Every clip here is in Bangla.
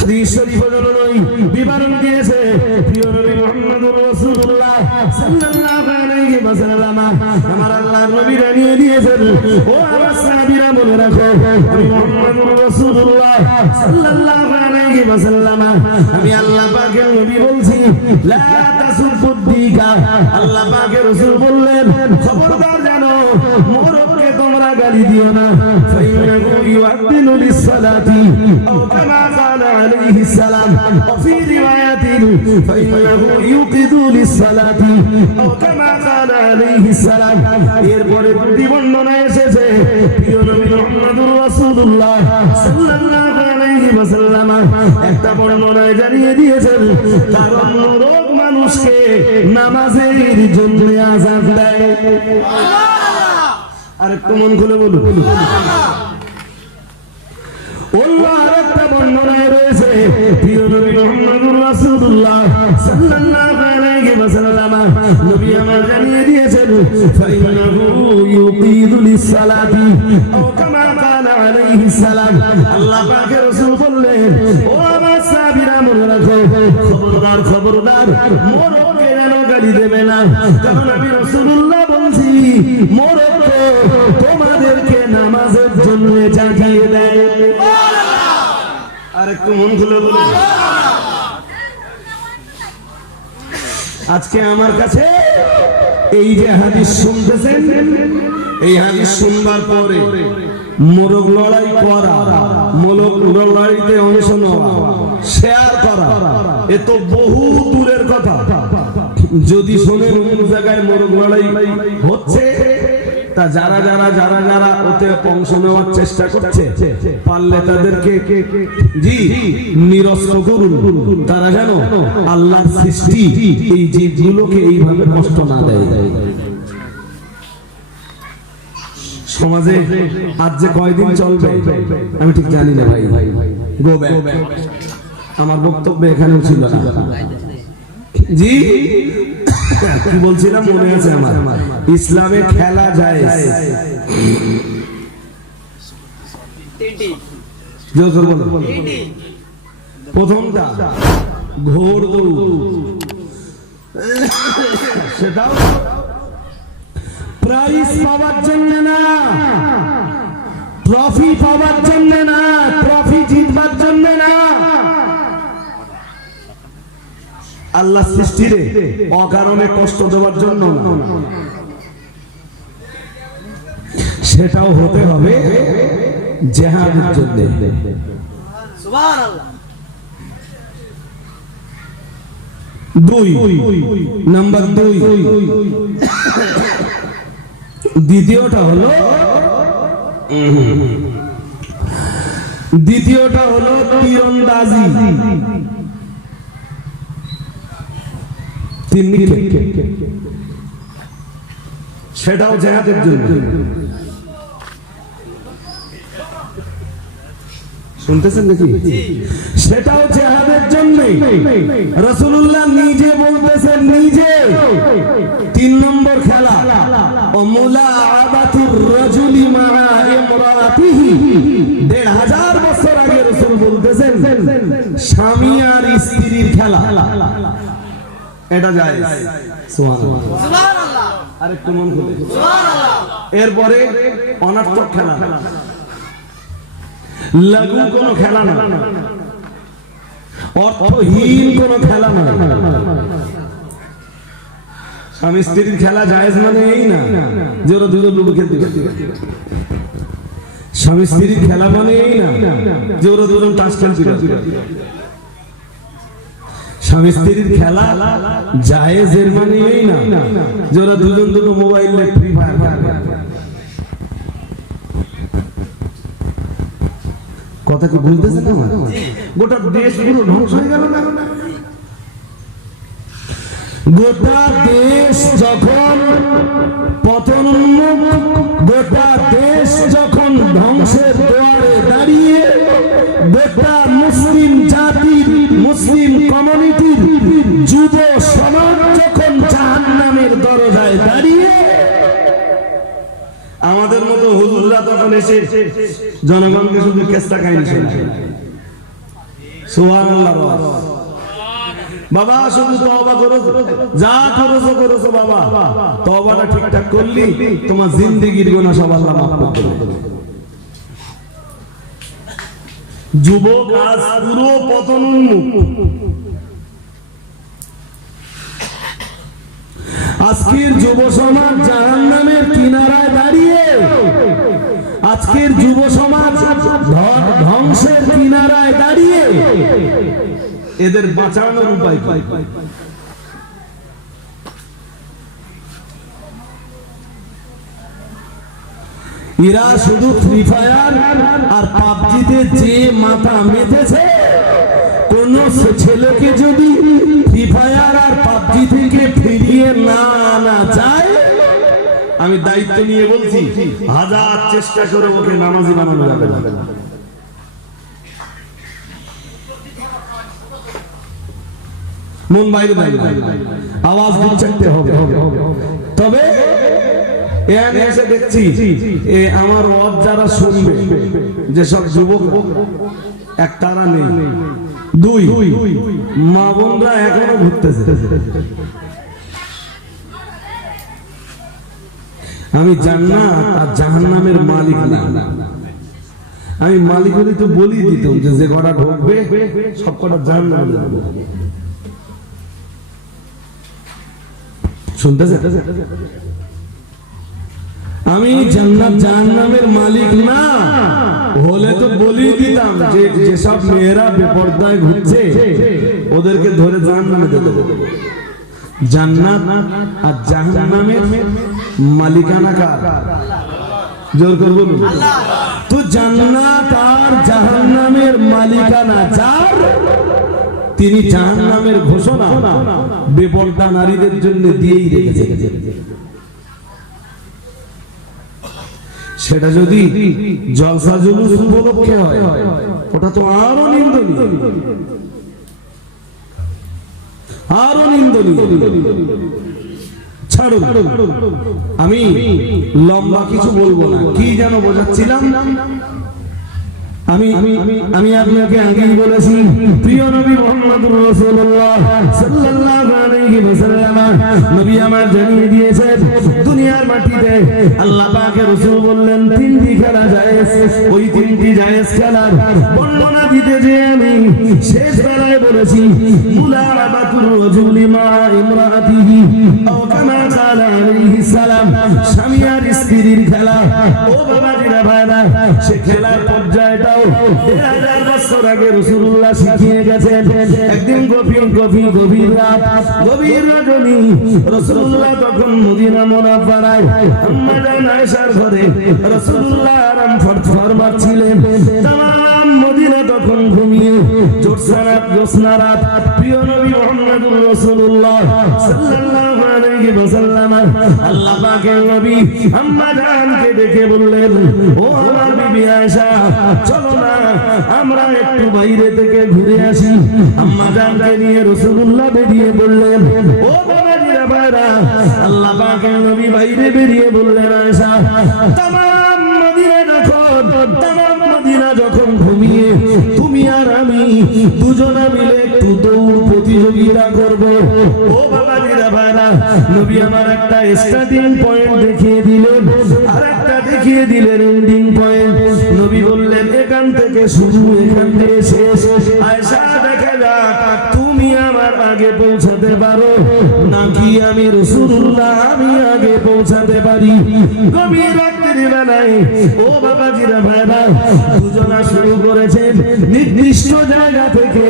হাদিস শরীফ অনুযায়ী বিবরণ দিয়েছে প্রিয় নবী মুহাম্মদুর রাসূলুল্লাহ সাল্লাল্লাহু আলাইহি ওয়াসাল্লাম আমার আল্লাহর নবী জানিয়ে দিয়েছেন ও আমার সাহাবীরা মনে রাখো আমি মুহাম্মদুর রাসূলুল্লাহ সাল্লাল্লাহু আলাইহি ওয়াসাল্লাম আমি আল্লাহ পাকের নবী বলছি লা তাসুবুদ্দিকা আল্লাহ পাকের রাসূল বললেন খবরদার জানো মোরবকে তোমরা গালি দিও না ফাইনাহু ইউআদ্দিনু লিস-সালাতি আও কামা قال عليه السلام وفي رواية فإنه يوقظ للصلاة أو كما قال عليه السلام এরপরে দুটি বর্ণনা এসেছে প্রিয় নবী মুহাম্মদুর রাসূলুল্লাহ সাল্লাল্লাহু আলাইহি ওয়াসাল্লাম একটা বর্ণনায় জানিয়ে দিয়েছেন কারণ রোগ মানুষকে নামাজের জন্য আযাব দেয় সুবহানাল্লাহ আরেকটু মন খুলে বলুন আল্লাহর একটা বর্ণনায় রয়েছে প্রিয় নবী মুহাম্মদুর রাসূলুল্লাহ সাল্লাল্লাহু আলাইহি ওয়াসাল্লাম নবী আমার জানিয়ে দিয়েছেন ফাইনাহু ইউকিদু লিস-সালাতি আও কামা কালা আলাইহিস সালাম আল্লাহ পাকের রাসূল বললেন ও আমার সাহাবীরা মনে রাখো খবরদার খবরদার মোরবকে যেন গালি দেবে না কারণ আমি রাসূলুল্লাহ বলছি মোরব তোমাদেরকে নামাজের জন্য জাগিয়ে দেয় আরেকটু মন খুলে বলুন আজকে আমার কাছে এই যে হাদিস শুনতেছেন এই হাদিস শুনবার পরে মোরগ লড়াই করা মোরগ লড়াইতে অংশ নেওয়া শেয়ার করা এ তো বহু দূরের কথা যদি শোনেন অন্য জায়গায় মোরগ লড়াই হচ্ছে তা যারা যারা যারা যারা ওতে অংশ নেওয়ার চেষ্টা করছে পারলে তাদেরকে জি নিরস্ত করুন তারা যেন আল্লাহর সৃষ্টি এই জীবগুলোকে এইভাবে কষ্ট না দেয় সমাজে আজ যে কয়দিন চলবে আমি ঠিক জানি না ভাই গো ব্যাক আমার বক্তব্য এখানেও ছিল না জি কি বলছিলাম মনে আছে আমার ইসলামে খেলা যায় প্রথমটা ঘোড় দৌড় সেটাও প্রাইজ পাওয়ার জন্য না ট্রফি পাওয়ার জন্য না ট্রফি জিতবার জন্য না আল্লাহ সৃষ্টিরে অকারণে কষ্ট দেওয়ার জন্য সেটাও হতে হবে জিহাদের জন্য সুবহানাল্লাহ নাম্বার 2 দ্বিতীয়টা হলো তীরন্দাজি সেটাও জিহাদের জন্য শুনতেছেন নাকি সেটাও জিহাদের জন্য রাসূলুল্লাহ নিজে বলতেছেন নিজে 3 নম্বর খেলা মুলাআবাতুর রাজুলি মা'a ইমরাতিহি 1500 বছর আগে রাসূল বলতেছেন স্বামী আর স্ত্রীর খেলা এটা যায় সুবহানাল্লাহ সুবহানাল্লাহ আরেকটু মন খুলে সুবহানাল্লাহ এরপরে অনর্থক খেলা লাগু কোনো খেলা না অর্থহীন কোনো খেলা না স্বামী স্ত্রীর খেলা জায়েজ মানে এই না যে ওরা দুজন লুডো খেলতে স্বামী স্ত্রীর খেলা মানে এই না যে ওরা দুজন তাস খেলতে স্বামী স্ত্রীর খেলা জায়েজের মানে এই না যে ওরা দুজন দুটো মোবাইলে ফ্রি ফায়ার কথা কি বুঝতেছেন না গোটা দেশ পুরো ধ্বংস হয়ে গেল না গোটা দেশ যখন পতনোন্মুখ গোটা দেশ যখন ধ্বংসের দুয়ারে দাঁড়িয়ে গোটা মুসলিম জাতির মুসলিম কমিউনিটির যুব সমাজ যখন জাহান্নামের দরজায় দাঁড়িয়ে আমাদের মতো হুজুররা তখন এসে জনগণকে শুধু কেসটা কাহিনী শোনায় সুবহানাল্লাহ। বাবা শুধু তওবা করো, যা করেছো বাবা, তওবাটা ঠিকঠাক করলি তোমার জিন্দেগির গুনাহ সব আল্লাহ মাফ করে দেবে। যুবক আজ পুরো পতনোন্মুখ। আজকের যুব সমাজ জাহান্নামের কিনারায় দাঁড়িয়ে, আজকের যুব সমাজ ধ্বংসের কিনারায় দাঁড়িয়ে, এদের বাঁচানোর উপায় কি? এরা শুধু ফ্রি ফায়ার আর পাবজিতে যে মাথা মেতেছে, কোন ছেলেকে যদি ফ্রি ফায়ার আর পাবজি থেকে ফিরিয়ে না আনা যায়, আমি দায়িত্ব নিয়ে বলছি, হাজার চেষ্টা করে ওকে নামাজি বানানো যাবে না। মন বাইরে আওয়াজ দিতে হবে। তবে এসে দেখছি আমার ওয়াজ যারা শুনবে, যে সব যুবক এক তারা নেই, দুই মা বোনরা এখনো ঘুরতেছে। আমি জান্নাত আর জাহান্নামের মালিক না, আমি মালিক হলে তো বলি দিতাম যে কটা ঢুকবে সব কটা জাহান্নামে যাবে। শুনতেছে? আমি জান্নাত জাহান্নামের মালিক না হলে তো বলি দিতাম যে যেসব মেয়েরা বেপরদায় ঘুরছে ওদেরকে ধরে জাহান্নামে দিতে দেব। জান্নাত আর জাহান্নামের মালিকানা কার? জোর করে বলুন। তো জান্নাত আর জাহান্নামের মালিকানা যার, তিনি জাহান্নামের ঘোষণা বেপরদা নারীদের জন্য দিয়েই রেখেছেন। সেটা যদি জলসা জুলুস উপলক্ষে হয়, ওটা তো আরো নিন্দনীয়, আরো নিন্দনীয়। ছাড়ুন, আমি লম্বা কিছু বলবো না। কি যেন বোঝাচ্ছিলাম আমি আপনাকে আগেই বলেছি, প্রিয় নবী মুহাম্মদুর রাসূলুল্লাহ সাল্লাল্লাহু আলাইহি ওয়াসাল্লাম নবী আমার জানিয়ে দিয়েছেন, দুনিয়ার মাটিতে আল্লাহ পাকের রাসূল বললেন তিনটি খেলা জায়েজ। ওই তিনটি জায়েজ খেলার বর্ণনা দিতে যে আমি শেষ বেলায় বলেছি, মুলাআবাতুর রাজুলি মা ইমরাআতিহি আও কামা ক্বালা আলাইহিস সালাম, স্বামী আর স্ত্রীর খেলা। ও বাবাজিরা ভাইরা, সে খেলার পর্যায়টা 1000 বছর আগে রাসূলুল্লাহ শিখিয়ে গেছেন। একদিন গভীর রাত, গভীর রজনী, রাসূলুল্লাহ তখন মদিনা মুনাওয়ারায় আম্মা জান আয়েশার ঘরে রাসূলুল্লাহ আরাম ফরমাচ্ছিলেন। তাম মদিনা তখন ঘুমিয়ে, জ্যোৎস্না রাত, প্রিয় নবী মুহাম্মদুর রাসূলুল্লাহ সাল্লাল্লাহু আলাইহি ওয়াসাল্লাম আল্লাহ পাকের নবী আম্মা জানকে ডেকে বললেন, ও আমার বিবি আয়েশা, চলো না আমরা একটু বাইরে থেকে ঘুরে আসি। আম্মা জানকে নিয়ে রাসূলুল্লাহ বেরিয়ে বললেন, ও বাবাজিরা ভাইরা, আল্লাহ পাকের নবী বাইরে বেরিয়ে বললেন, আয়েশা, তামাম মদিনা যখন ঘুমিয়ে, তুমি আর আমি দুজনা মিলে একটু দৌড় প্রতিযোগিতা করব। ও বাবাজিরা ভাইরা, নবী আমার একটা স্টার্টিং পয়েন্ট দেখিয়ে দিলেন, আর একটা দেখিয়ে দিলেন এন্ডিং পয়েন্ট। নবী বললেন, এখান থেকে শুরু, এখান থেকে শেষ। আয়েশা, দেখা যাক তুমি আমার আগে পৌঁছাতে পারো নাকি আমি রাসূলুল্লাহ আমি আগে পৌঁছাতে পারি। গভীর রাত্রি বেলায়, ও বাবাজিরা ভাইরা, দুজনা শুরু করেছেন নির্দিষ্ট জায়গা থেকে,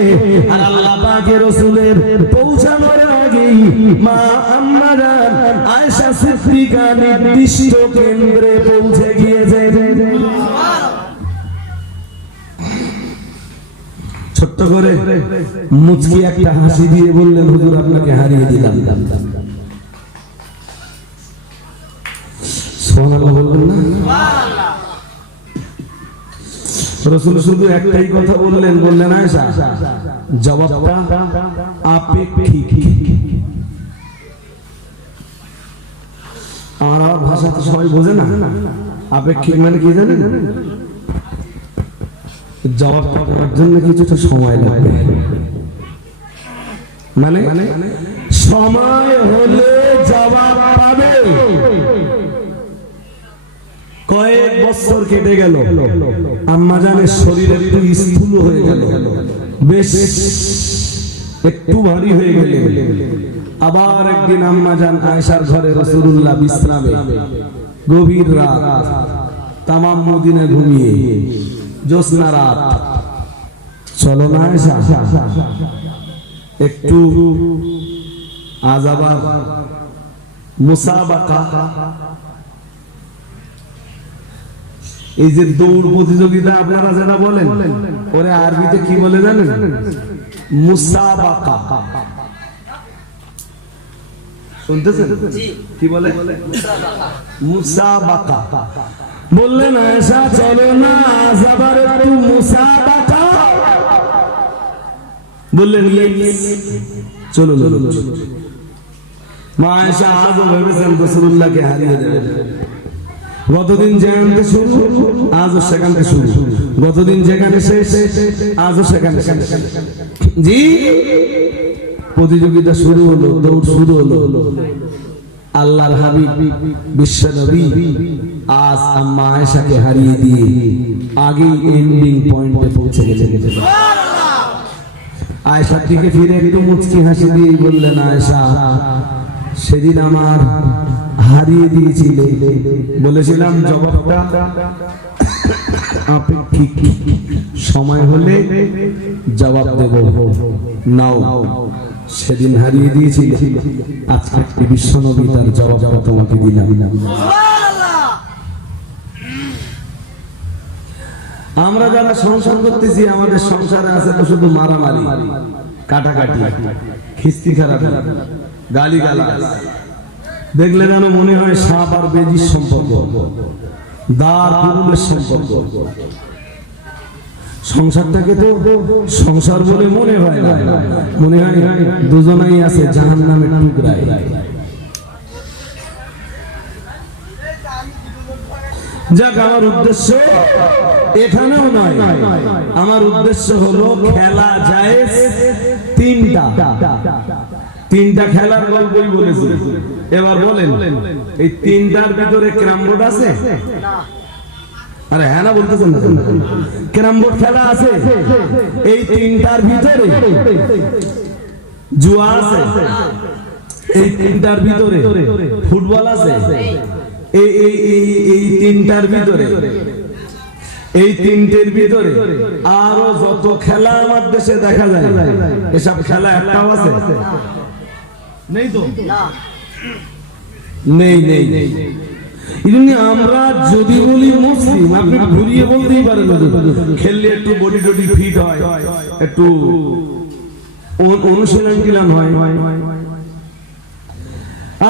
আর আল্লাহ পাকের রাসূলের পৌঁছানোর আগেই মা আম্মা জান আয়েশা সিদ্দিকা নির্দিষ্ট কেন্দ্রে পৌঁছে গিয়েছে। ছোট্ট করে মুচকি একটা হাসি দিয়ে বললেন, হুজুর আপনাকে হারিয়ে দিলাম। সুবহানাল্লাহ বললেন না? রাসূল শুধু একটাই কথা বললেন, আয়েশা জবাবটা আপেক্ষিক। আমার ভাষা তো সবাই বোঝে না। আপেক্ষিক মানে কি জানেন? জবাব পাওয়ার জন্য কিছুটা সময় লাগবে, মানে সময় হলে জবাব পাবে। কয়েক বছর কেটে গেল, আম্মা জানের শরীর একটু স্থূল হয়ে গেল, বেশ একটু ভারী হয়ে গেল। আবার একদিন আম্মা জান আয়েশার ঘরে রাসূলুল্লাহ বিশ্রামে, গভীর রাত, তামাম মদিনা ঘুমিয়ে, জ্যোৎস্না রাত, চলো না আয়েশা একটু আজ আবার মুসাবাকা, এই যে দৌড় প্রতিযোগিতা আপনারা যেটা বলেন, ওরে আরবিতে কি বলে জানেন? মুসাবাকা। শুনতেছেন কি বলে? মুসাবাকা। বললেন আয়েশা চলো না আজ আবার একটু মুসাবাকা। বললেন চলো চলো। মা আয়েশা আজও ভেবেছেন রাসূলুল্লাহকে হারিয়ে দেবেন। গতদিন যেখানে শুরু আজও সেখানে শুরু, গতদিন যেখানে শেষ আজও সেখানে শেষ। জি, প্রতিযোগিতা শুরু হলো, দৌড় শুরু হলো। আল্লাহর হাবিব বিশ্ব নবী আজ আম্মা আয়েশাকে হারিয়ে দিয়ে আগেই এন্ডিং পয়েন্টে পৌঁছে গেলেন। আয়েশার দিকে ফিরে একটু মুচকি হাসি দিয়ে বললেন আয়েশা সেদিন আমার হারিয়ে দিয়েছিলে, বলেছিলাম জবাবটা আপেক্ষিক, সময় হলে জবাব দেব, নাও সেদিন হারিয়ে দিয়েছিলে, আজকে বিশ্ব নবী তার জবাবটা তোমাকে দিলাম। আমরা যারা সংসার করতেছি আমাদের সংসারে আছে তো শুধু মারামারি, কাটাকাটি, খিস্তি খারাপ, গালিগালাজ, দেখলে যেন মনে হয় সাপ আর বেজির সম্পর্ক, দাঁত পুরুলের সম্পর্ক। সংসারটাকে তো সংসার বলে মনে হয় না, মনে হয় দুজনাই আছে জাহান্নামের টুকরায়। যাক, আমার উদ্দেশ্য এখানেও নয়, আমার উদ্দেশ্য হলো খেলা জায়েজ তিনটা খেলার গল্পই বলেছি। এবার বলেন এই তিনটার ভিতরে ক্যারাম বোর্ড আছে? আরে হ্যাঁ না বলতেছেন না? ক্যারাম বোর্ড খেলা আছে। এই তিনটার ভিতরে জুয়া আছে। এই তিনটার ভিতরে ফুটবল আছে। এই তিনটার ভিতরে, এই তিনটের ভিতরে আরো যত খেলা আমার দেশে দেখা যায় এসব খেলা একটাও আছে? নেই তো, নেই নেই। এই জন্য আমরা যদি বলি মুসলিম, আপনি ঘুরিয়ে বলতেই পারেন খেললে একটু বডি টডি ফিট হয়, একটু অনুশীলন কিলান হয়।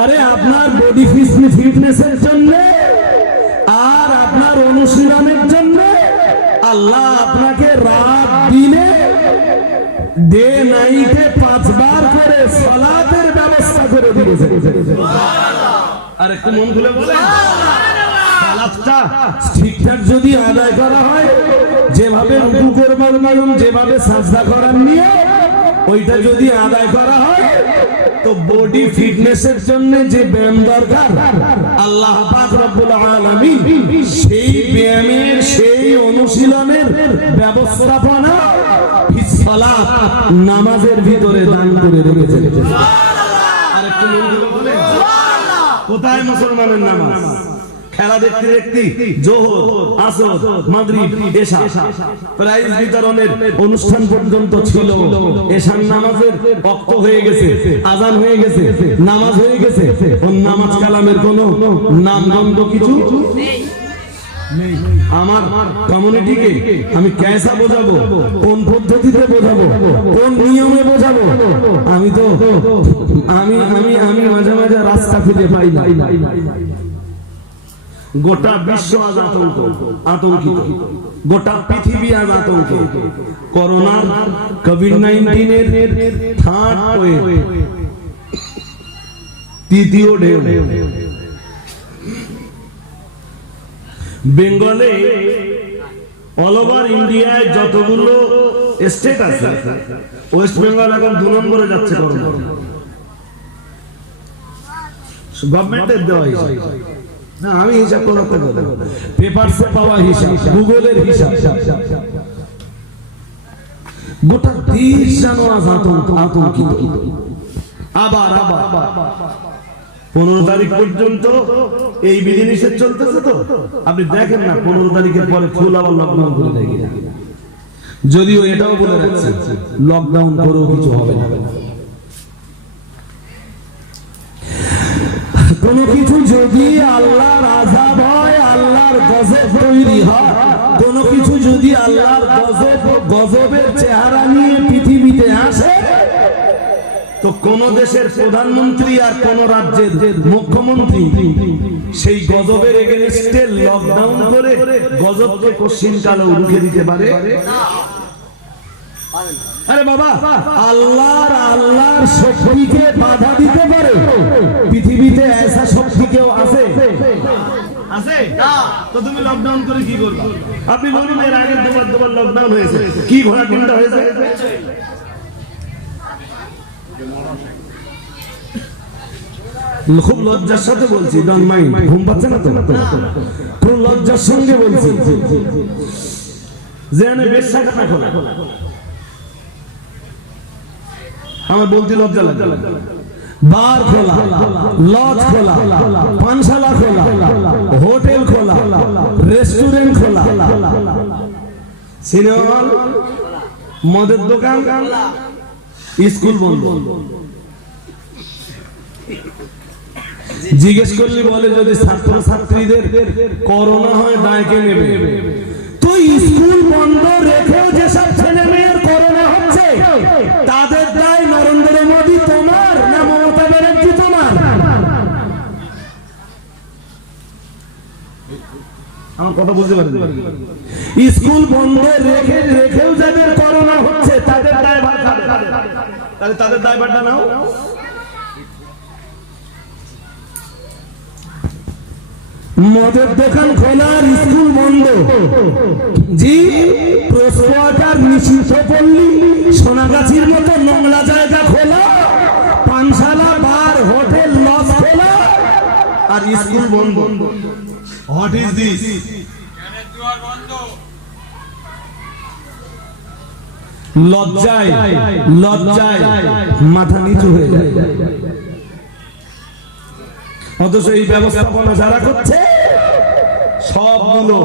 আরে আপনার বডি ফিটনেসের জন্য আর আপনার অনুশীলনের জন্য আল্লাহ আপনাকে রাত দিনে ডে নাইটে 5 বার করে সালাতের ব্যবস্থা করে দিয়েছে। আর একটু মন খুলে বলেন, সালাতটা ঠিকঠাক যদি আদায় করা হয়, যেভাবে রুকু করবার নিয়ম, যেভাবে সাজদা করার নিয়ম, ওইটা যদি আদায় করা হয় তো বডি ফিটনেসের জন্য যে ব্যায়াম দরকার আল্লাহ পাক রব্বুল আলামিন সেই ব্যায়ামের, সেই অনুশীলনের ব্যবস্থাপনা সালাত নামাজের ভিতরে দান করে রেখেছেন। আর একটু মন দিয়ে বলেন কোথায় মুসলমানের নামাজ? খেলা দেখতে দেখতে জোহর, আসর, মাগরিব, এশা প্রাইজ বিতরণের অনুষ্ঠান পর্যন্ত ছিল। এশার নামাজের ওয়াক্ত হয়ে গেছে, আজান হয়ে গেছে, নামাজ হয়ে গেছে, ওই নামাজ কালামের কোনো নামগন্ধ কিছু নেই। আমার কমিউনিটিকে আমি কেসা বোঝাবো, কোন পদ্ধতিতে বোঝাবো, কোন নিয়মে বোঝাবো? আমি তো আমি আমি আমি মাঝে মাঝে রাস্তা খুঁজে পাই না। গোটা বিশ্ব আজ আতঙ্কিত, গোটা পৃথিবী আজ আতঙ্কিত। করোনার কোভিড-19 এর থার্ড ওয়েভ, তৃতীয় ঢেউ। বেঙ্গলে অল ওভার ইন্ডিয়ায় যতগুলো স্টেট আছে ওয়েস্ট বেঙ্গল এখন 2 নম্বরে যাচ্ছে করোনা। গভর্নমেন্টের দেওয়া হিসাব না, আমি হিসাব করতে বলতে পেপারসে পাওয়া হিসাব, গুগলের হিসাব। গোটা দেশ জানো আজ আতঙ্কিত। আবার 15 তারিখ পর্যন্ত এই বিধিনিষেধ চলতেছে। তো আপনি দেখেন না 15 তারিখের পরে ফুল আবার লকডাউন করে দেয়। যদিও এটাও বলে রাখছে লকডাউন করেও কিছু হবে না। কোন কিছু যদি আল্লাহর আযাব হয়, আল্লাহর গজব তৈরি হয়, কোন কিছু যদি আল্লাহর গজবের চেহারা নিয়ে পৃথিবীতে আসে, তো কোন দেশের প্রধানমন্ত্রী আর কোন রাজ্যের মুখ্যমন্ত্রী সেই গজবের এগেইনস্টে লকডাউন করে গজবকে কশিনকালে রুখে দিতে পারে? আরে বাবা, আল্লাহর শক্তিকে বাধা দিতে পারে পৃথিবীতে এসা শক্তি কেউ আছে? না। তো তুমি লকডাউন করে কি করবে? আপনি বলুন, এর আগে দুবার লকডাউন হয়েছে, কি ঘোড়া কিনতে হয়েছে? খুব লজ্জার সাথে বলছি, ডোন্ট মাইন্ড, ঘুম পাচ্ছে না তো? খুব লজ্জার সঙ্গে বলছি যে আমি বেশ্যাখানা খোলা, আমার বলতে লজ্জা লাগে। বার খোলা, লজ খোলা, পানশালা খোলা, হোটেল খোলা, রেস্টুরেন্ট খোলা, সিনেমা হল, মদের দোকান, স্কুল বন্ধ। জিজ্ঞেস করলে বলে যদি ছাত্র ছাত্রীদের করোনা হয় দায় কে নেবে? তো স্কুল বন্ধ রেখেও যেসব ছেলে মেয়ের করোনা হচ্ছে তাদের দায় নরেন্দ্র মোদী তোমার না মমতা ব্যানার্জি তোমার? আমার কথা বুঝতে পারছি। স্কুল বন্ধ রেখেও যাদের করোনা হচ্ছে তাদের দায়ভার কাদের? তাহলে তাদের দায়ভারটা নাও। মদের দোকান খোলা আর স্কুল বন্ধ, জি প্রশ্নটার নিষিদ্ধ পল্লী সোনাগাছির মতো নোংরা জায়গা খোলা, পানশালা, বার, হোটেল, লজ খোলা আর স্কুল বন্ধ। What is this? লজ্জায় মাথা নিচু হয়ে যায়। অথচ এই ব্যবস্থাপনা যারা করছে সবগুলো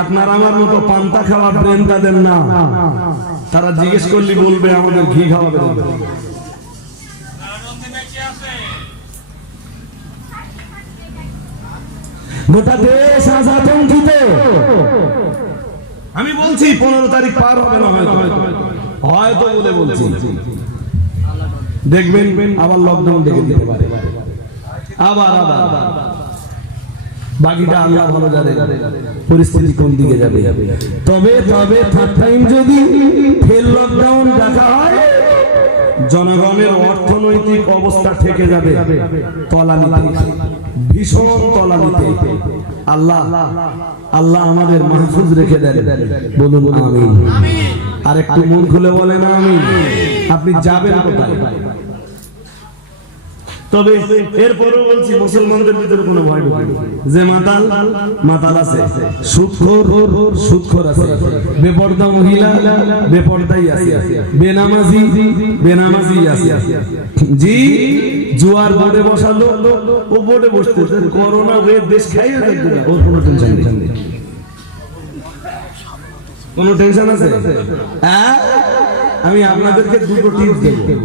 আপনার আমার মতো পান্তা খাওয়া ব্রেন তাদের না। তারা জিজ্ঞেস করলে বলবে আমাদের ঘি খাওয়াবে। গোটা দেশ আজ আতঙ্কিত। আমি বলছি 15 তারিখ পার হবে না, হয়তো বলে বলছি, দেখবেন আবার লকডাউন ডেকে দিতে পারে। আবার বাকিটা আল্লাহ ভালো জানে পরিস্থিতি কোন দিকে যাবে। তবে থার্ড টাইম যদি ফের লকডাউন দেখা হয়, জনগণের অর্থনৈতিক অবস্থা থেকে যাবে তলানিতে, ভীষণ তলানিতে। আল্লাহ আমাদের মাহফুজ রেখে দেন, বলুন আমিন। আর একটু মন খুলে বলেন আমিন। আপনি যাবেন কোথায়? তবে এরপরও বলছি মুসলমানদের ভিতরে কোনো ভয় নেই। যে মাতাল আছে, সুদখোর আছে, বেপরদা মহিলা বেপরদাই আছে, বেনামাজি আছে, জি জুয়ার বোর্ডে বসালো ও বোর্ডে বসতেছে, করোনা হয়ে দেশ খাইয়ে থাকবে না, ওর কোনো টেনশন নেই। কোনো টেনশন আছে? আমি আপনাদেরকে দুটো টিপস দেব।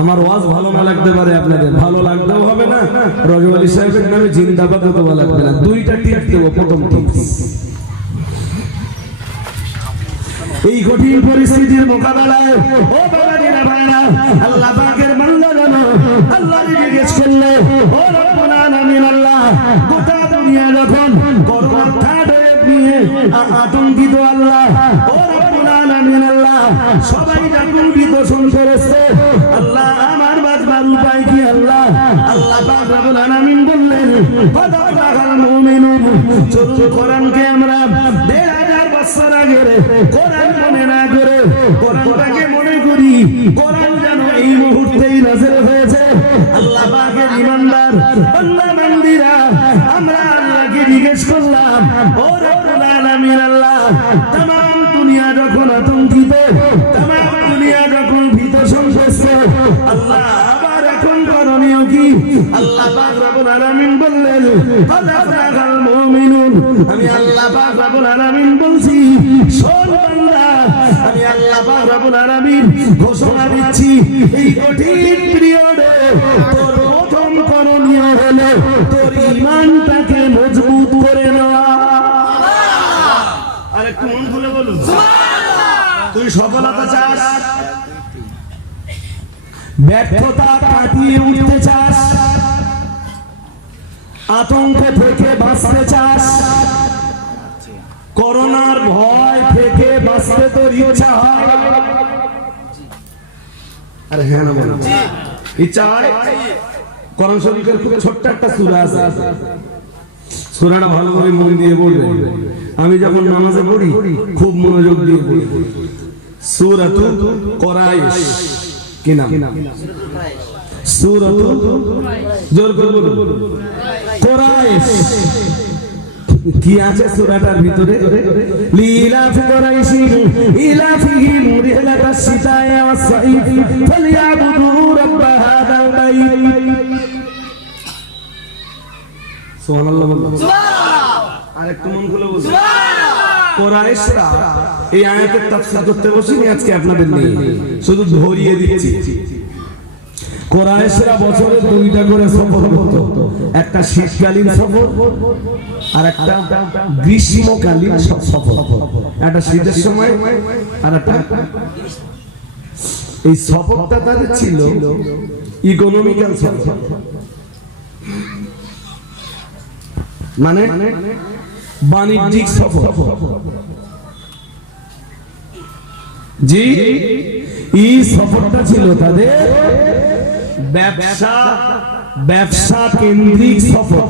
আমার ওয়াজ ভালো না লাগতে পারে, আপনাদের ভালো লাগতেও হবে না, রজব আলী সাহেবের নামে জিন্দাবাদ হতে লাগবে না। দুইটা টিপস দেব। প্রথম টিপস, এই কঠিন পরিস্থিতির মোকাবেলায় ও বাবাজিরা ভাইরা, আল্লাহ পাকের বান্দা জানো আল্লাহকে জিজ্ঞেস করলে, ও রব্বুল আলামিন আল্লাহ, গোটা দুনিয়া যখন করোনা থার্ড ওয়েভ নিয়ে আতঙ্কিত আল্লাহ, ও রব্বুল আলামিন আল্লাহ, সবাই যখন বিদোষণ করেছে আল্লাহ, আমার বাঁচবার উপায় কি আল্লাহ? আল্লাহ পাক রব্বুল আলামিন বললেন, ফাদাকাল মুমিনুন, চলুন কোরআনকে আমরা 1500 বছর আগে কোরআন মনে না করে কোরআনটাকে মনে করি কোরআন যেন এই মুহূর্তেই নাযিল হয়েছে। আল্লাহ পাকের ঈমানদার বান্দা বান্দীরা আমরা আল্লাহকে জিজ্ঞেস করলাম, ও রব্বুল আলামিন আল্লাহ, तमाम দুনিয়া যখন আতঙ্কিত, तमाम দুনিয়া যখন ভীত সন্ত্রস্ত, আল্লাহ আবার এখন করণীয় কি? আল্লাহ পাক রব্বুল আলামিন বললেন, কদ আফলাহাল মুমিনুন। আমি আল্লাহ পাক রব্বুল আলামিন বলছি, শোন বান্দা, আমি আল্লাহ পাক রব্বুল আলামিন ঘোষণা দিচ্ছি, এই কঠিন পিরিয়ডে তোর প্রথম করণীয় হলো তোর ঈমানটাকে মজবুত করে নেওয়া। আর একটু মন খুলে বলুন সুবহানাল্লাহ। তুই সফলতা চাস, ব্যর্থতা কাটিয়ে উঠতে চাস, আতঙ্ক থেকে বাঁচতে চাস, করোনার ভয় থেকে বাঁচতে তোর ইচ্ছা হয়? আরে হ্যাঁ না বলুন, ইচ্ছা হয়? কোরআন শরীফের খুব ছোট্ট একটা সূরা আছে, সূরাটা ভালো করে মন দিয়ে পড়বেন। আমি যখন নামাজে পড়ি খুব মনোযোগ দিয়ে পড়ি। সূরাতুল কুরাইশ, কি নাম? সূরাতুল, জোর করে বলুন, কুরাইশ। কি আছে সূরাটার ভিতরে? লিলাফ কুরাইশিন ইলাফিহিম রিহলাতাশ শিতা'i ওয়াস-সাইফ ফালইয়াবুদু রাব্ব হাদাল বাইত। সুবহানাল্লাহ বলুন, সুবহানাল্লাহ। আরেকটু মন খুলে বলুন সুবহানাল্লাহ। কুরাইশরা এই আয়াতের তাফসীর করতে বসিনি আজকে আপনাদের নিয়ে, শুধু ধরিয়ে দিচ্ছি। কুরাইশরা বছরে দুইটা করে সফর হতো, একটা শীতকালীন সফর আর একটা গ্রীষ্মকালীন সফর। একটা শীতের সময় আর একটা, এই সফরটা তাদের ছিল ইকোনমিক্যাল সফর, মানে বাণিজ্যিক সফর। জি, এই সফরটা ছিল তাদের ব্যবসা কেন্দ্রিক সফর।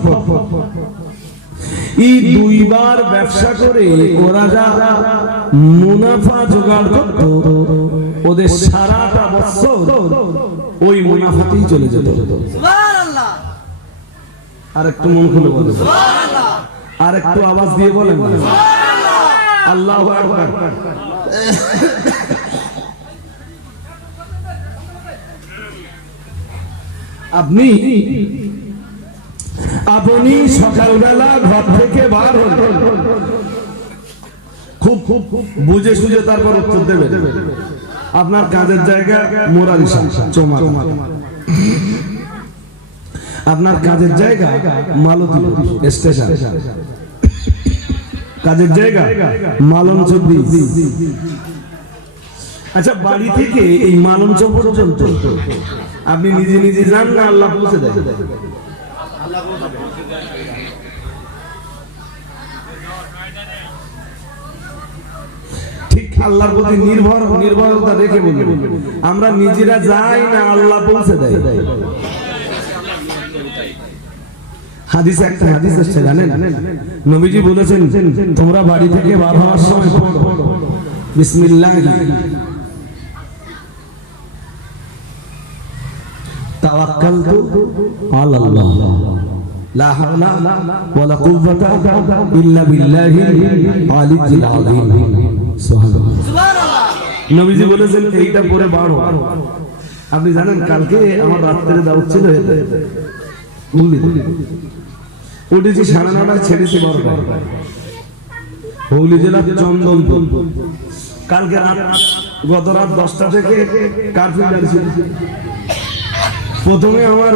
এই দুইবার ব্যবসা করে ওরা যা মুনাফা জোগাড় করত, ওদের সারাটা বছর ওই মুনাফাতেই চলে যেত। সুবহানাল্লাহ। আর একটু মন খুলে বলেন সুবহানাল্লাহ। আর একটু আওয়াজ দিয়ে বলেন সুবহানাল্লাহ। আল্লাহু আকবার। আপনি সকালবেলা ঘর থেকে বার হন, খুব বুঝে সুঝে তারপর উত্তর দেবে। আপনার কাজের জায়গা মোরালিশা চোমা, আপনার কাজের জায়গা মালতীপুর স্টেশন, কাজের জায়গা মালঞ্চ ব্রিজ। আচ্ছা, বাড়ি থেকে এই মালঞ্চ পর্যন্ত আপনি নিজে নিজে যান না আল্লাহ পৌঁছে দেয়? ঠিক আল্লাহর প্রতি নির্ভরতা রেখে বলি, আমরা নিজেরা যাই না আল্লাহ পৌঁছে দেয়। হাদিসে একটা হাদিস আছে জানেন, নবীজি বলেছেন, তোমরা বাড়ি থেকে বার হওয়ার সময় বিসমিল্লাহ তাওয়াক্কালতু আলাল্লাহ লা হাওলা ওয়ালা কুওয়াতা ইল্লা বিল্লাহিল আলিয়্যিল আযীম। সুবহানাল্লাহ। নবীজি বলেছেন এইটা পরে বার হও। আপনি জানেন কালকে আমার রাত্রে দাওয়াত ছিল, উঠেছি 9:30, ছেড়েছি 12টায়, হুগলি জেলার চন্দনপুর। কালকে গত রাত 10টা থেকে কারফিউ লাগছিল। প্রথমে আমার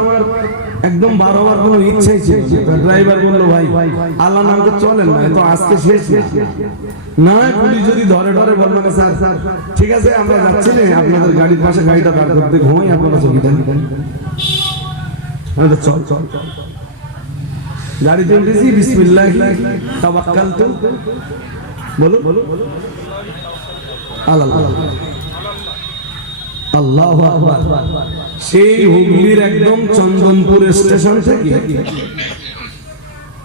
একদম 12 বার কোনো ইচ্ছাই ছিল, ড্রাইভার বললো ভাই আল্লাহ নাম তো চলেন না, তো আজকে শেষ না, পুলিশ যদি ধরে বলবো না স্যার ঠিক আছে আমরা যাচ্ছি না, আপনাদের গাড়ির পাশে গাড়িটা দাঁড় করতে ঘুমাই, আপনারা ছবি দেন। চল চল গাড়ি চলতেছি, বিসমিল্লাহ তাওয়াক্কালতু, বলো আল্লাহ আল্লাহু আকবার। সেই হুগলির একদম চন্দনপুর স্টেশন থেকে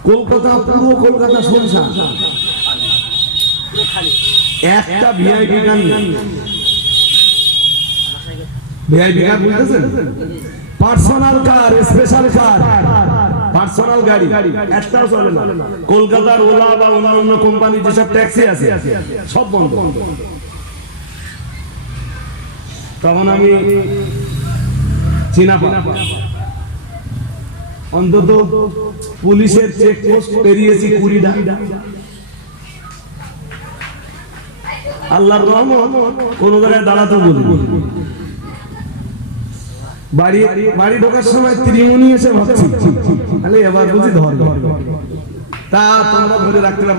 কলকাতা, পুরো কলকাতা শুনশান, একটা ভিআইপি গান নেই। ভিআইপি কার বুঝতেছেন? পার্সোনাল কার, স্পেশাল কার, পার্সোনাল গাড়ি একটাও চলে না। কলকাতার ওলা বা অন্যান্য কোম্পানি যেসব ট্যাক্সি আছে সব বন্ধ। তখন আমি চিনা অন্তত পুলিশের চেকপোস্ট পেরিয়েছি 20টা। আল্লাহর রহমত, কোন জায়গায় দাঁড়াতে বলি। বাড়ি ঢোকার সময় ত্রিমুনি এসে ভাবছি তাহলে এবার বুঝি ধর তা তোমরা ধরে রাখতে না।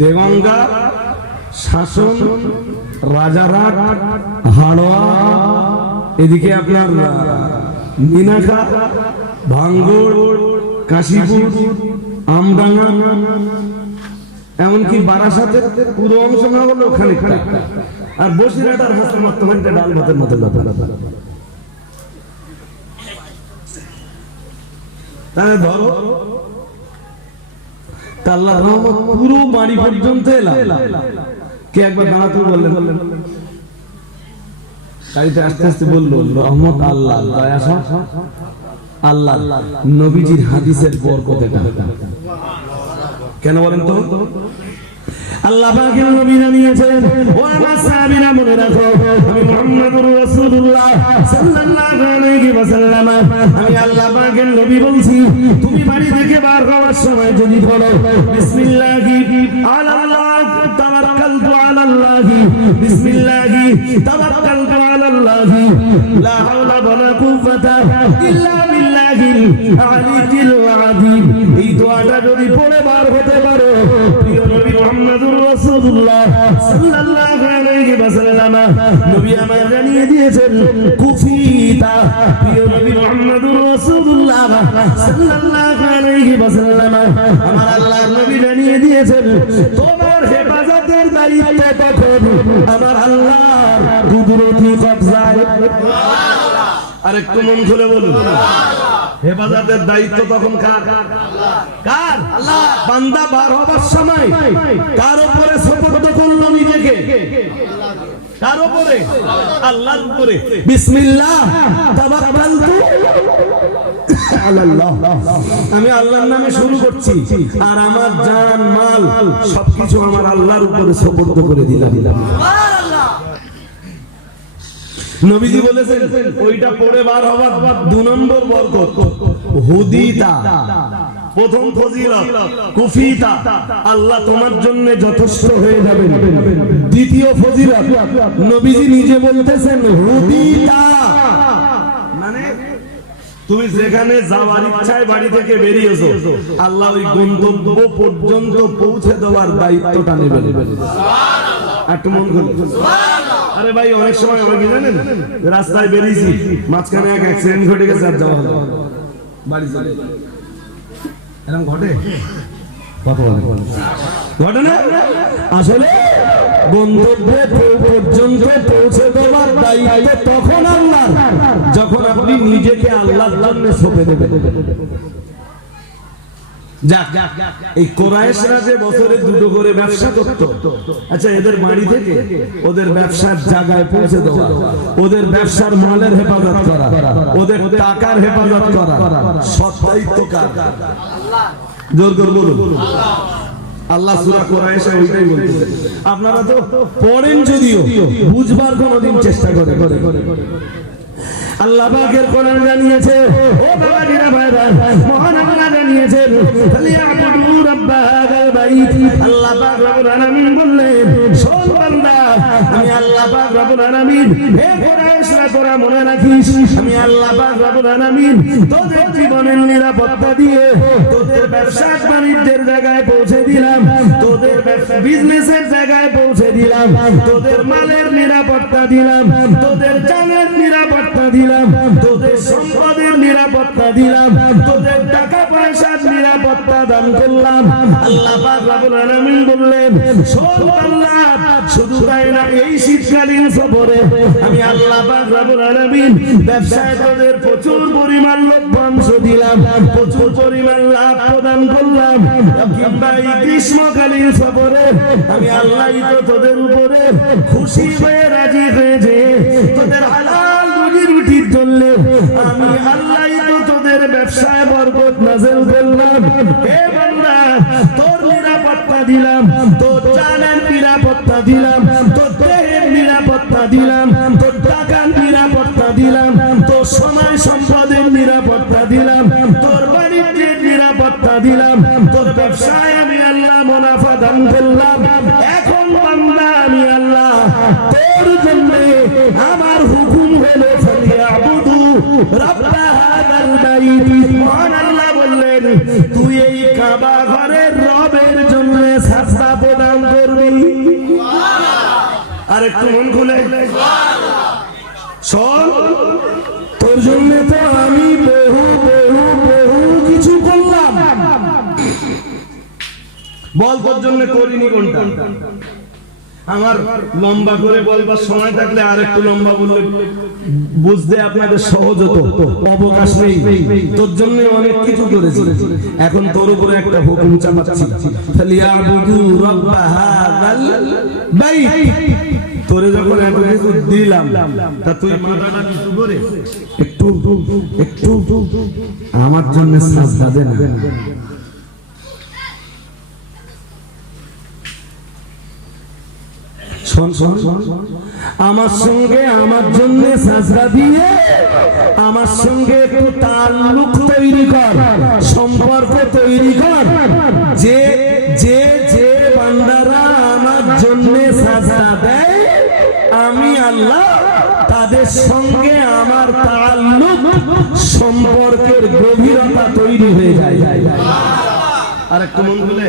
দেগঙ্গা, শাসন, রাজারহাট, হাড়োয়া, এদিকে আপনার মিনাখা, ভাঙ্গড়, কাশীপুর, আমডাঙ্গা, এমনকি বারাসাতের পুরো অংশ না হলো ওখানে, আর বসিরহাটার হাসপাতাল বর্তমানে ডাল ভাতের মতো তাহলে ধরো আল্লাহর রহমত পুরো বাড়ি পর্যন্ত এলাম। কে একবার দাঁড়াতে বললেন, গাড়িতে আস্তে আস্তে বললো রহমত আল্লাহ, দয়া আল্লাহ, নবীজির হাদিসের বরকত এটা। কেন বলেন তো? আল্লাহ পাকের নবী জানিয়েছেন, ও আমার সাহাবীরা মনে রাখো, আমি মুহাম্মদুর রাসূলুল্লাহ সাল্লাল্লাহু আলাইহি ওয়াসাল্লাম, আমি আল্লাহ পাকের নবী বলছি, তুমি বাড়ি থেকে বার হওয়ার সময় যদি বলো বিসমিল্লাহি আলাল্লাহ তাওয়াক্কালতু আলাল্লাহি, বিসমিল্লাহি তাওয়াক্কালতু আলাল্লাহি, লা হাওলা ওয়ালা কুওয়াতা ইল্লা বিল্লাহিল আলিয়্যিল আযীম, এই দোয়াটা যদি পড়ে বার হতে পারো, প্রিয় নবী মুহাম্মদুর রাসূলুল্লাহ সাল্লাল্লাহু আলাইহি ওয়াসাল্লাম নবী আমায় জানিয়ে দিয়েছেন কুফিতা, প্রিয় নবী মুহাম্মদুর রাসূলুল্লাহ সাল্লাল্লাহু আলাইহি ওয়াসাল্লাম আমার আল্লাহর নবী জানিয়ে দিয়েছেন তোমার হেফাজতের দায়িত্ব তখন আমার আল্লাহর কুদরতি কবজায়। সুবহানাল্লাহ। আরেকটু মন খুলে বলুন, হেফাজতের দায়িত্ব তখন কার? কার? আল্লাহ। বান্দা বার হবার সময় কার উপরে সুপর্দ করলো নিজেকে? কার উপরে? আল্লাহর উপরে। বিসমিল্লাহ তাওয়াক্কালতু আলাল্লাহ, আমি আল্লাহর নামে শুরু করছি আর আমার জান মাল সবকিছু আমার আল্লাহর উপরে সুপর্দ করে দিলাম। সুবহানাল্লাহ। নবীজি বলেছেন ওইটা পড়ে বার হবার 2 নম্বর বরকত হুদিতা, প্রথম ফজিলত কুফিতা, আল্লাহ তোমার জন্য যথেষ্ট হয়ে যাবে। দ্বিতীয় ফজিলত নবীজি নিজে বলতেছেন হুদিতা, মানে তুমি যেখানে যাওয়ার ইচ্ছায় বাড়ি থেকে বেরিয়েছো আল্লাহ ওই গন্তব্য পর্যন্ত পৌঁছে দেওয়ার দায়িত্বটা নেবেন। সুবহানাল্লাহ। একটু মন খুলে সুবহানাল্লাহ। আরে ভাই অনেক সময় হয় কি জানেন, রাস্তায় বেরিয়েছি মাঝখানে এক অ্যাক্সিডেন্ট ঘটে গেছে আর যাওয়া হলো বাড়ি চলে, এরকম ঘটে? ঘটে না? আসলে গন্তব্যে পর্যন্ত পৌঁছে দেওয়ার দায়িত্ব তখন আল্লাহ যখন আপনি নিজেকে আল্লাহর জন্য সঁপে দেবেন। এই কোরাইশরা যে বছরে 2টো করে ব্যবসা করত, আচ্ছা এদের বাড়ি থেকে ওদের ব্যবসার জায়গায় পৌঁছে দেওয়া, ওদের ব্যবসার মালের হেফাজত করা, ওদের টাকার হেফাজত করা সব দায়িত্ব কার? আল্লাহ। জোর করে বলুন আল্লাহ। আল্লাহ সূরা কোরাইশে ওইটাই বলতেছে। আপনারা তো পড়েন যদিও বুঝবার কোনদিন চেষ্টা করে। আল্লাহ পাকের কোরআন জানিয়েছে, ও বাবাজিরা ভাইরা, মহান আল্লাহ জানিয়েছেন ফালিয়াবুদু রাব্বাল বাইত। আল্লাহ পাক রব্বুল আলামিন বললেন, শোন বান্দা, আমি আল্লাহ পাক রব্বুল আলামিন, হে কুরাইশরা তোরা মনে রাখিস, আমি আল্লাহ পাক রব্বুল আলামিন তোদের জীবনের নিরাপত্তা দিয়ে তোদের ব্যবসা বাণিজ্যের জায়গায় পৌঁছে দিলাম, তোদের বিজনেসের জায়গায় পৌঁছে দিলাম, তোদের মালের নিরাপত্তা দিলাম, তোদের জানের নিরাপত্তা দিলাম, তোদের সম্পদের নিরাপত্তা দিলাম, তোদের টাকা পয়সার নিরাপত্তা নিরাপত্তা দান করলাম। আল্লাহ পাক রব্বুল আলামিন বললেন, শোন বান্দা, শুধু তাই না, এই শীতকালীন সফরে আমি আল্লাহ পাক রব্বুল আলামিন ব্যবসায় তোদের প্রচুর পরিমাণ লভ্যাংশ দিলাম, প্রচুর পরিমাণ লাভ প্রদান করলাম। কিংবা এই গ্রীষ্মকালীন সফরে আমি আল্লাহ তো তোদের উপরে খুশি হয়ে রাজি হয়েছে, তোদের হালাল রুজি রুটির জন্য আমি আল্লাহ তো তোদের ব্যবসায় বরকত নাযিল করলাম। হে বান্দা, তোর নিরাপত্তা দিলাম, তোর জানের নিরাপত্তা দিলাম, তোর দেহের নিরাপত্তা দিলাম, তোর টাকার নিরাপত্তা দিলাম, তোর সময় সম্পদের নিরাপত্তা দিলাম, তোর বাণিজ্যের নিরাপত্তা দিলাম, তোর ব্যবসায় আমি আল্লাহ মুনাফা দান করলাম। এখন বান্দা, আমি আল্লাহ তোর জন্য আমার হুকুম হলো ফালিয়াবুদু রাব্ব হাযাল বাইত। মহান আল্লাহ বললেন, তুই এই কাবা ঘরের রবের জন্য সাজদা প্রদান করবি। আর একটু মন খুলে শোন, তোর জন্য তো আমি বহু বহু বহু কিছু করলাম। বল তোর জন্য করিনি কোনটা? আমার লম্বা করে বলবার সময় থাকলে আর একটু লম্বা বললে বুঝতে আপনাদের সহজ হতো, অবকাশ নেই। তোর জন্য অনেক কিছু করেছি, এখন তোর উপরে একটা হুকুম চাপাচ্ছি, ফালিয়াবুদু রাব্ব হাযাল বাইত। তোরে যখন এত কিছু দিলাম, তা তুই মাথাটা নিচু করে একটু একটু আমার জন্য সাজদা দে না। শোন শোন, আমার সঙ্গে আমার জন্য সাজদা দিয়ে আমার সঙ্গে একটু তাল্লুক তৈরি কর, সম্পর্ক তৈরি কর। যে যে যে বান্দারা আমার জন্য সাজদা দেয়, আমি আল্লাহ তাদের সঙ্গে আমার তাল্লুক, সম্পর্কের গভীরতা তৈরি হয়ে যায়। আর একটু মন খুলে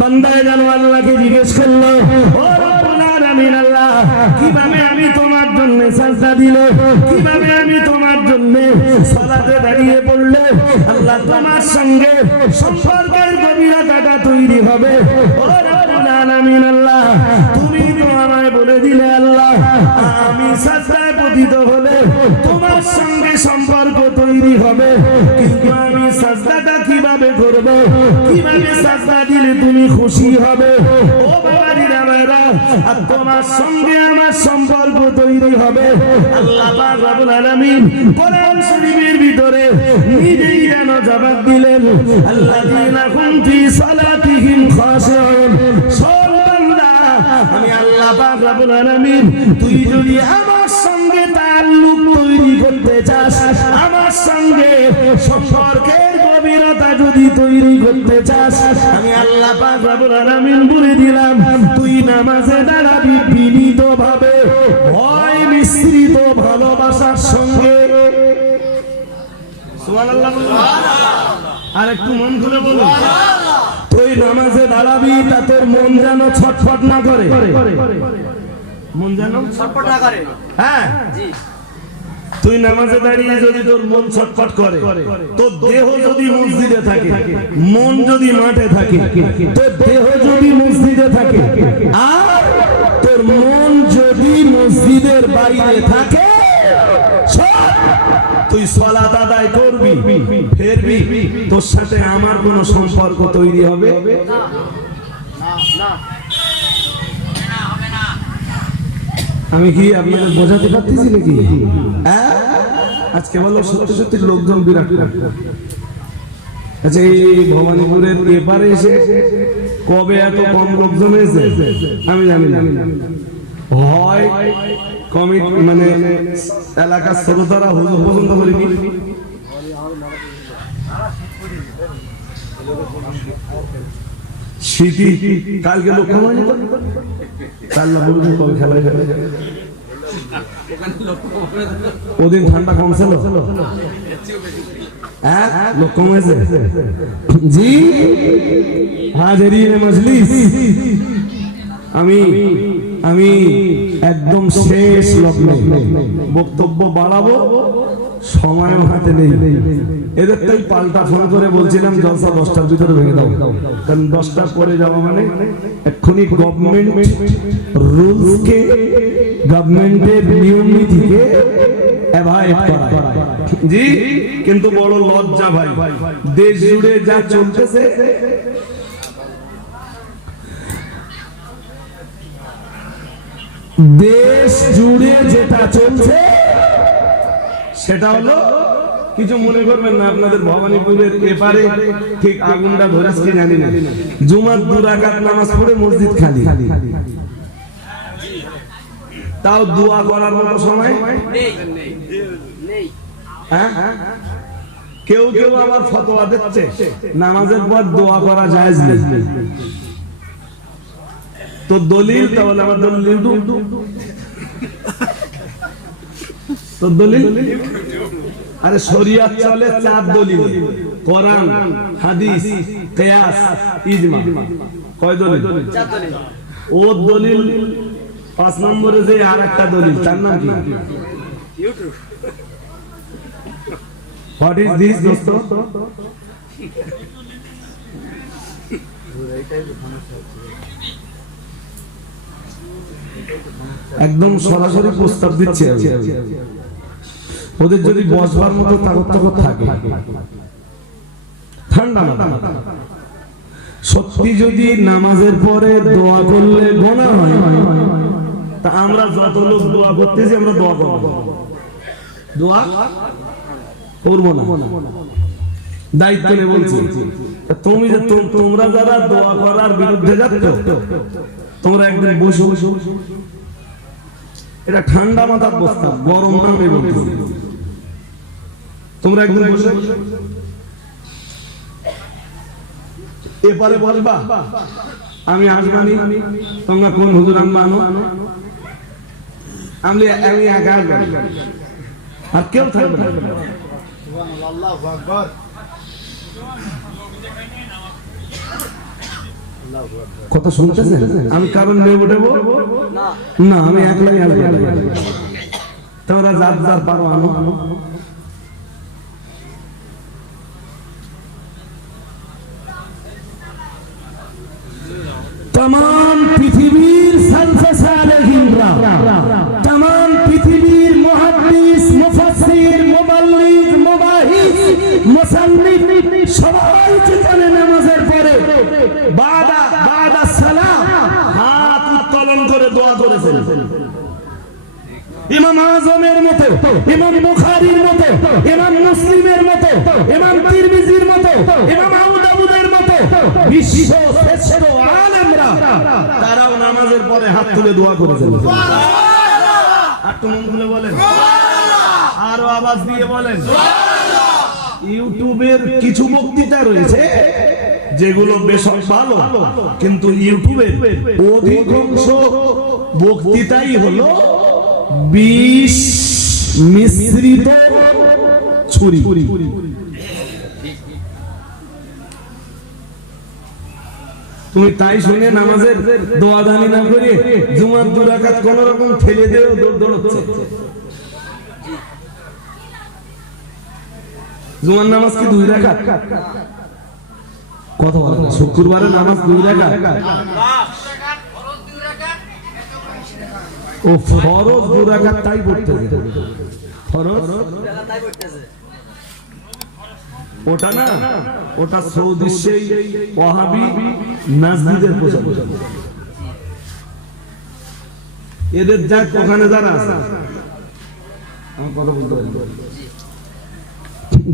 বান্দায় জানো আল্লাহকে জিজ্ঞেস করলো, ও রব্বুল আলামিন আল্লাহ, কিভাবে আমি তোমার জন্য সাজদা দিলে, কিভাবে আমি তোমার জন্য সালাতে দাঁড়িয়ে পড়লে আল্লাহ তোমার সঙ্গে সম্পর্কের গভীরতাটা তৈরি হবে? ও রব্বুল আলামিন আল্লাহ, তুমি তো আমায় বলে দিলে আল্লাহ, আমি সাজদায় পতিত হলে তোমার সঙ্গে সম্পর্ক তৈরি হবে, কিন্তু আমি সাজদাটা কিভাবে করব, কিভাবে সাজদা দিলে তুমি খুশি হবে? ও বাবাজিরা ভাইরা, আর তোমার সঙ্গে আমার সম্পর্ক তৈরি হবে। আল্লাহ পাক রব্বুল আলামিন কোরআন শরীফের ভিতরে নিজেই যেন জবাব দিলেন, আল্লাযীনা হুম ফি সালাতিহিম খাশিউন। শোন বান্দা, আমি আল্লাহ পাক রব্বুল আলামিন, তুই যদি আমার সঙ্গে তাল্লুক তৈরি করতে চাস, আমার সঙ্গে সম্পর্কের গভীরতা যদি তৈরি করতে চাস, আমি আল্লাহ পাক রব্বুল আলামিন বলে দিলাম, তুই নামাজে দাঁড়াবি বিনীতভাবে, ভয় মিশ্রিত ভালোবাসার সঙ্গে। সুবহানাল্লাহ। আর একটু মন খুলে বলো, তুই নামাজে দাঁড়াবি তা তোর মন যেন ছটফট না করে, মন যেন ছটফট না করে। হ্যাঁ, তুই নামাজে দাঁড়িয়ে যদি তোর মন ছটফট করে, তোর দেহ যদি মসজিদে থাকে, মন যদি মাঠে থাকে, তোর দেহ যদি মসজিদে থাকে, আর তোর মন যদি মসজিদের বাইরে থাকে, তুই সালাত আদায় করবি, ফিরবি, তোর সাথে আমার কোনো সম্পর্ক তৈরি হবে না। আমি কি আপনাদের বোঝাতে পারতেছি নাকি? আজকে বলো, সত্যি সত্যি লোকজন বিরাট। আচ্ছা, এই ভবানীপুরের এপারে এসে কবে এত কম লোকজন এসে আমি জানি না। হয় কমিটি মানে এলাকার শ্রোতারা হুজুর পছন্দ করিনি, স্মৃতি কালকে লোক কমায়নি, কবে খেলায় খেলে ওদিন ঠান্ডা কমছিল, লোক কমেছে। জি হাজিরিনে মজলিস, আমি একদম শেষ লগ্নে বক্তব্য বাড়াবো, সময় হাতে নেই। এদের তাই পাল্টা ফোন করে বলছিলাম জলসা 10টার ভিতরে ভেঙে দাও, কারণ 10টার পরে যাওয়া মানে এক্ষুনি গভর্নমেন্ট রুলসকে, গভর্নমেন্টের নিয়ম নীতিকে অ্যাভয়েড করা। জি, কিন্তু বড় লজ্জা ভাই, দেশ জুড়ে যা চলতেছে, দেশ জুড়ে যেটা চলছে সেটা হলো, কিছু মনে করবেন না, আপনাদের ভবানীপুরের এপারে ঠিক আগুনটা ধরেছে জানি না, জুমার 2 রাকাত নামাজ পড়ে মসজিদ খালি, তাও দোয়া করার মতো সময় নেই। হ্যাঁ, কেউ কেউ আবার ফতোয়া দিচ্ছে নামাজের পর দোয়া করা জায়েজ নেই। তো দলিল, তাহলে আমার দলিল, তো দলিল, আরে শরিয়ত চলে 4 দলিল, কোরআন, হাদিস, কিয়াস, ইজমা। কয় দলিল? 4 দলিল। ও দলিল 5 নম্বরে যে আরেকটা দলিল, তার নাম কি? ইউটিউব। What is this দোস্ত? একদম সরাসরি প্রস্তাব দিচ্ছে, ওদের যদি বসবার মতো তাকত থাকে, ঠান্ডা মাথা, সত্যি যদি নামাজের পরে দোয়া করলে গোনা হয়, তা আমরা যত লোক দোয়া করতেছি আমরা দোয়া করব, দোয়া করব না, দায়িত্ব নিয়ে বলছি। তুমি যে তোমরা যারা দোয়া করার বিরুদ্ধে যাচ্ছ, তোমরা একদিন বসে, এটা ঠান্ডা মাথার প্রস্তাব, গরম না মেয়ে বলছি, তোমরা একদিন বসে এপারে বসবা, আমি আসবানি, তোমরা কোন হুজুর আনবানো, আমি একা আসবো, আর কেউ থাকবে না। কথা শুনতেছেন? আমি কারণ নেব না, আমি একলাই আসবো, তোমরা যার যার পারো আনো। तमाम पृथ्वीर सल्फे सालेहीनरा, तमाम पृथ्वीर मुहद्दिस, मुफस्सिर, मुबल्लिग, मुबाहिस, मुसन्निफ সবাই যেখানে নামাজের পরে বাদা সালাম হাত উত্তোলন করে দোয়া করেছেন। ইমাম আযমের মতো, ইমাম বুখারীর মতো, ইমাম মুসলিমের মতো, ইমাম তিরমিজির মতো, ইমাম আবু দাউদের মতো বিশ্ব শ্রেষ্ঠ আলেমরা তারাও নামাজের পরে হাত তুলে দোয়া করেছেন। সুবহানাল্লাহ। আর মন খুলে বলেন সুবহানাল্লাহ, আরো আওয়াজ দিয়ে বলেন সুবহানাল্লাহ। ইউটিউবের কিছু বক্তৃতা রয়েছে যেগুলো বেশ ভালো, কিন্তু ইউটিউবের অধিকাংশ বক্তৃতাই হলো বিষ মিশ্রিত ছুরি। তুমি তাই শুনে নামাজের দোয়াদানি না করে জুমার 2 রাকাত কোন রকম ঠেলে দিয়ে দৌড়চ্ছে। জুমার নামাজ কি 2 রাকাত? কত বলেন? শুক্রবারের নামাজ 2 রাকাত, ও ফরজ 2 রাকাত তাই পড়তেছে, ফরজ তাই পড়তেছে। ওটা না, ওটা সৌদি সেই ওয়াহাবি নাজদীদের পোশাক, এদের যা ওখানে যারা আছে, আমি কথা বলতে পারি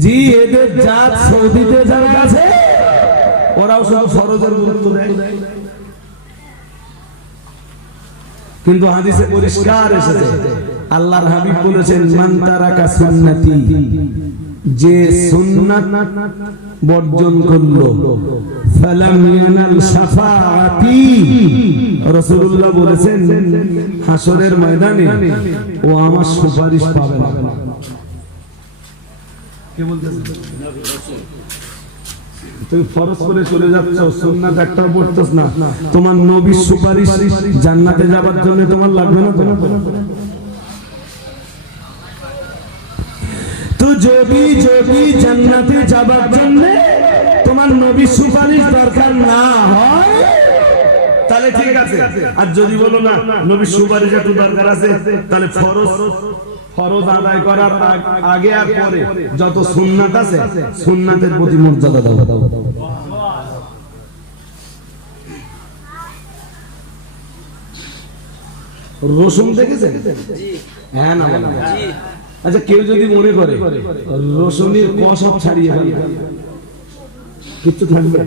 জি, এদের জাত সৌদিতে যারা আছে ওরাও সব ফরজের গুরুত্ব দেয়, কিন্তু হাদিসে পরিষ্কার এসেছে, আল্লাহর হাবিব বলেছেন মান তারাকা সুন্নতি, যে সুন্নাত বর্জন করলো, ফালাম ইয়ানাল শাফাআতি, রাসূলুল্লাহ বলেছেন হাসরের ময়দানে ও আমার সুপারিশ পাবে না। কে বলতেছেন? তুমি ফরজ করে চলে যাচ্ছ, সুন্নাত একটাও পড়তেছ না, তোমার নবীর সুপারিশ জান্নাতে যাবার জন্য তোমার লাগবে না। তো যদি যদি জান্নাতে যাবার জন্য তোমার নবীর সুপারিশ দরকার না হয় তাহলে ঠিক আছে, আর যদি বলো না নবীর সুপারিশ একটু দরকার আছে, তাহলে ফরজ আদায় করার আগে আর পরে যত সুন্নাত আছে সুন্নাতের প্রতি মর্যাদা দাও। রসুন দেখেছেন? হ্যাঁ না? আচ্ছা, কেউ যদি মনে করে রসুনের কষ সব ছাড়িয়ে কিচ্ছু থাকবে,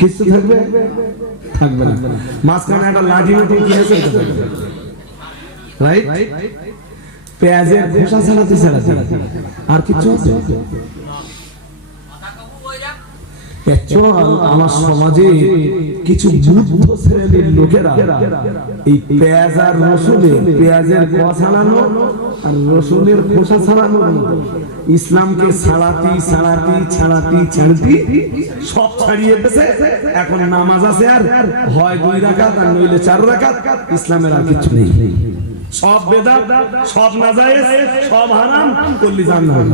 কিচ্ছু থাকবে থাকবে না। মাঝখানে একটা লাঠি মতো কিনেছে, রাইট? পেঁয়াজের খোসা ছাড়াতে ছাড়াতে আর কিছু আছে? আমার সমাজে কিছু বুদ্ধ শ্রেণীর লোকেরা এই পেঁয়াজ আর রসুনে, পেঁয়াজের কোয়া ছাড়ানো আর রসুনের খোসা ছাড়ানো ইসলামকে ছাড়াতি ছাড়াতি ছাড়াতি ছাড়তি সব ছাড়িয়ে গেছে। এখন নামাজ আছে আর হয় 2 রাকাত আর নইলে 4 রাকাত, ইসলামের আর কিছু নেই। সব বেদাত, সব নাজায়েজ, সব হারাম, করলি জান্নাত।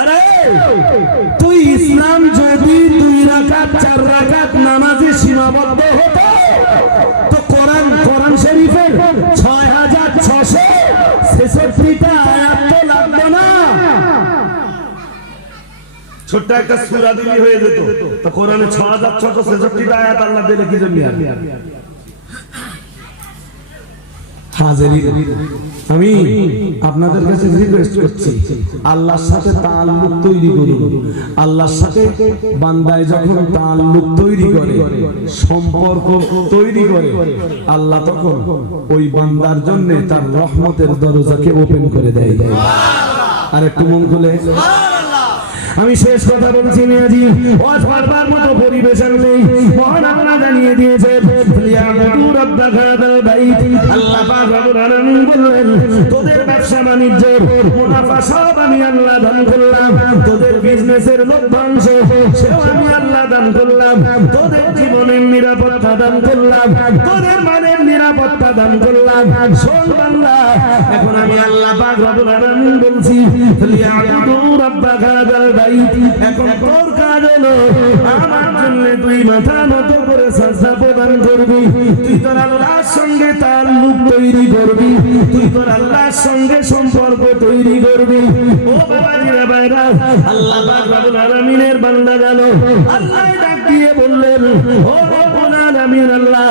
আরে তুই ইসলাম যদি 2 রাকাত 4 রাকাত নামাজে সীমাবদ্ধ হতো তো কোরআন শরীফের 6666টা আয়াত তো লাগতো না। ছোট্ট একটা সূরা দিলি হয়ে যেত, তো কোরআনে 6666টা আয়াত আল্লাহ দিলে কি জন্য? আমি আপনাদের কাছে রিকোয়েস্ট করছি, আল্লাহর সাথে তাআল্লুক তৈরি করুন। আল্লাহর সাথে বান্দায় যখন তাআল্লুক তৈরি করে, সম্পর্ক তৈরি করে, আল্লাহ তখন ওই বান্দার জন্য তার রহমতের দরজাকে ওপেন করে দেয়। আর একটু মন খুলে আমি শেষ কথা বলছি মিয়াজি, ওয়াজ করবার মতো পরিবেশ নেই। মহান আল্লাহ জানিয়ে দিয়েছে লিয়াবুদু রাব্বা হাযাল বাইত। আল্লাহ পাক রব্বুল আলামিন বললেন, তোদের ব্যবসা বাণিজ্যের মুনাফা সব আমি আল্লাহ দান করলাম, তোদের বিজনেসের লভ্যাংশ সেও আমি আল্লাহ দান করলাম, তোদের জীবনের নিরাপত্তা দান করলাম, তোদের মানের নিরাপত্তা দান করলাম। শোন বান্দা, এখন আমি আল্লাহ পাক রব্বুল আলামিন বলছি লিয়াবুদু রাব্বা হাযাল বাইত। এখন তোর কাজ হলো আমার জন্য তুই মাথা নত করে সাজদা প্রদান করবি, তুই তোর আল্লাহর সঙ্গে তাআল্লুক তৈরি করবি, তুই তোর আল্লাহর সঙ্গে সম্পর্ক তৈরি করবি। ও বাবাজিরা ভাইরা, আল্লাহ পাক রব্বুল আলামিনের বান্দা জানো, আল্লাহ ডাক দিয়ে বললেন, ও রব্বুল আলামিন আল্লাহ,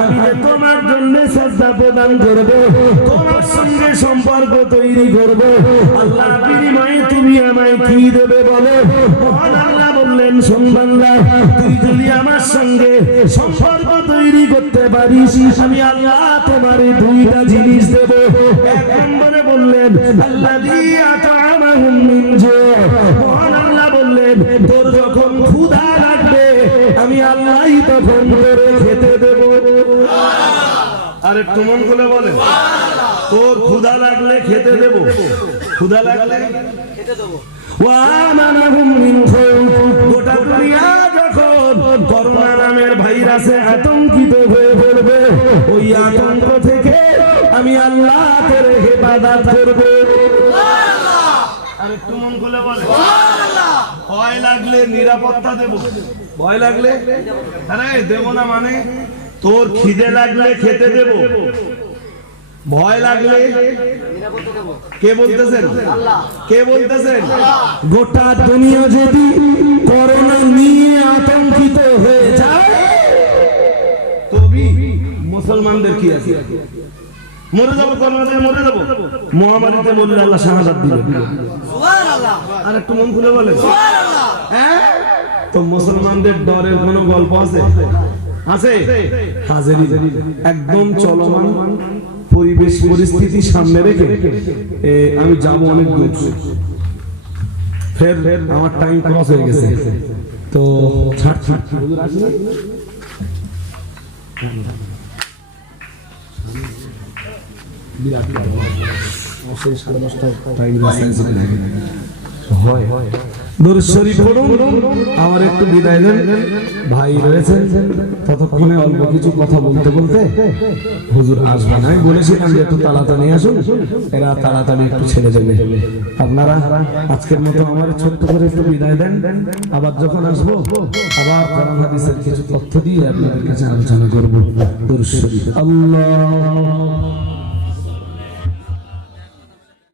আমি যে তোমার জন্য সাজদা প্রদান করব, তোমার সঙ্গে সম্পর্ক তৈরি করব, আল্লাহ বিনিময়ে তুমি আমায় কি দেবে বলো? মহান আল্লাহ বললেন, শোন বান্দা, তুই যদি আমার সঙ্গে সম্পর্ক তৈরি করতে পারিস, আমি আল্লাহ তোমার 2টা জিনিস দেব। 1 নম্বরে বললেন আল্লাযী আত'আমাহুম মিন জু'। মহান আল্লাহ বললেন, তোর যখন ক্ষুধা লাগবে আমি আল্লাহই তখন তোরে খেতে দেব। আর একটু মন খুলে বলে, তোর ক্ষুধা লাগলে খেতে দেব, ক্ষুধা লাগলে খেতে দেব। গোটা দুনিয়া যখন করোনা নামের ভাইরাসে আতঙ্কিত হয়ে পড়বে, ওই আতঙ্ক থেকে আমি আল্লাহ তোরে হেফাজত করব। আর একটু মন খুলে বলে, ভয় লাগলে নিরাপত্তা দেব, ভয় লাগলে আরে দেব না মানে তোর খিদে লাগলে খেতে দেব, ভয় লাগলে কে বলতেছেন? কে বলতেছেন? গোটা দুনিয়া যদি করোনা নিয়ে আতঙ্কিত হয়ে যায়, তবে মুসলমানদের কি আছে? মরে যাবো, করোনাতে মরে যাবো, মহামারীতে মরলে আল্লাহ শাহাদাত দিবে। সুবহানাল্লাহ। আর একটু মন খুলে বলে সুবহানাল্লাহ। হ্যাঁ, তো মুসলমানদের ডরের কোনো গল্প আছে? আছে। হাজিরি একদম চলমান পরিবেশ পরিস্থিতি সামনে রেখে আমি যাব অনেক দূর, ফের আমার টাইম ক্রস হয়ে গেছে, তো ছাড় বিরাট 10:30 টাইম হয়। দুরূদ শরীফ পড়ুন, আমার একটু বিদায় দেন। ভাই রয়েছেন, ততক্ষণে অল্প কিছু কথা বলতে বলতে হুজুর আসবেন। আমি বলেছিলাম যে একটু তাড়াতাড়ি আসুন, এরা তাড়াতাড়ি একটু ছেড়ে দেবে। আপনারা আজকের মতো আমার ছোট্ট করে একটু বিদায় দেন। আবার যখন আসবো আবার কোরআন হাদিসের কিছু তথ্য দিয়ে আপনাদের কাছে আলোচনা করবো। দুরূদ শরীফ। আল্লাহ